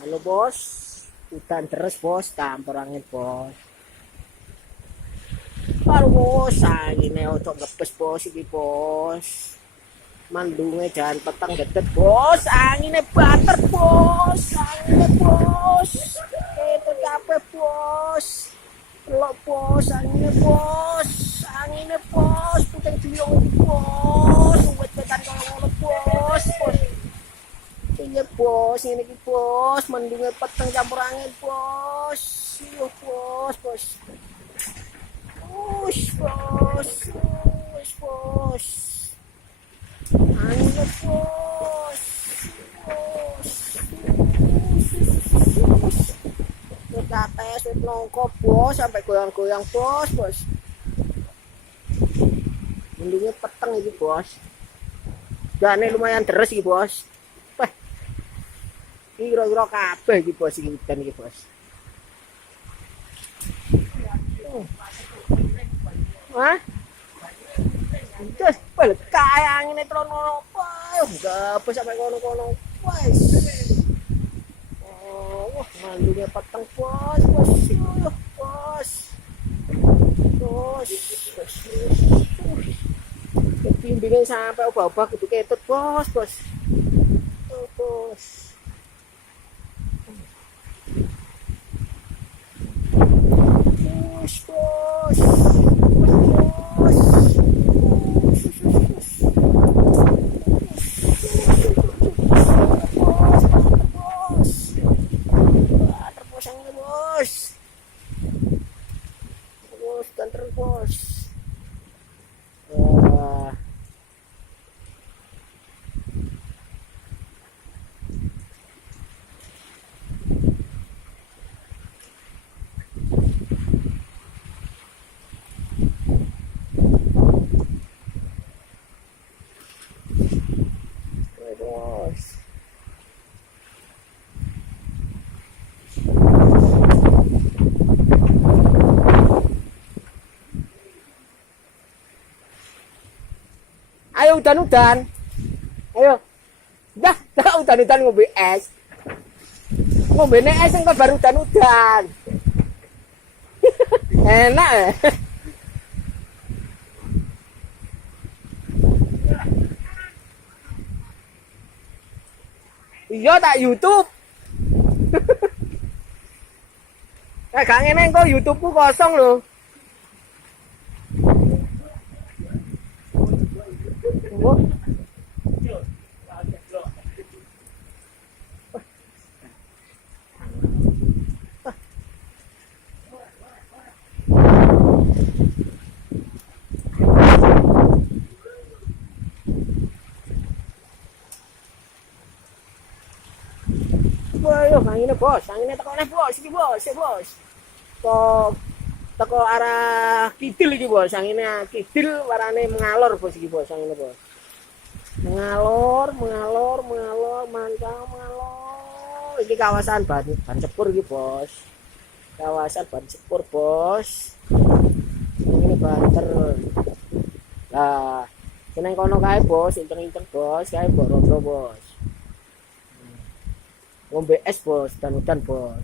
Halo bos, hutan terus bos, campur angin bos. Halo bos, anginnya untuk ngepes bos ini bos. Mandungnya jangan petang deket bos, anginnya bater bos, anginnya bos. Itu capek bos, pelok bos, anginnya bos, puting beliung ini bos, uwet-wetan kalau bos, bos. Iya bos, ini ki bos, mendungnya peteng campur angin bos. Iya bos, bos. Bos, bos. Anginnya bos, bos. Kita tes, nongko bos, sampai goyang-goyang bos, bos. Mendungnya peteng ini bos. Dan ini lumayan deres ini bos. Kira-kira kabeh iki bos iki hutan iki bos. Hah? Terus bal kaya angine trono apa? Enggak bos sampai kono-kono. Wes. Oh, wah mandungnya peteng bos, bos. Bos. Bos. Kepimbingan sampai obah-obah kudu ketut bos, bos. Oh, bos. Bos, bos, bos. Ayo udan-udan. Ayo. Dah, udan-udan ngombe es. Ngombene es engko baru udan-udan. Enak ya. Iya tak YouTube. Gak ngene engko YouTube-ku kosong lho. Ayo, anginnya bos, anginnya tekonya bos, ini bos, ya bos. Teko arah kidul iki bos, anginnya kidul warnane mengalor bos iki bos, anginnya bos. Mengalor, mantap mengalor. Ini kawasan ban cepur iki bos. Kawasan ban cepur bos. Ini banter. Lah, seneng kono kae bos, inceng-inceng bos, kae mbok rondo bos. Ngombe es bos, dan hutan bos.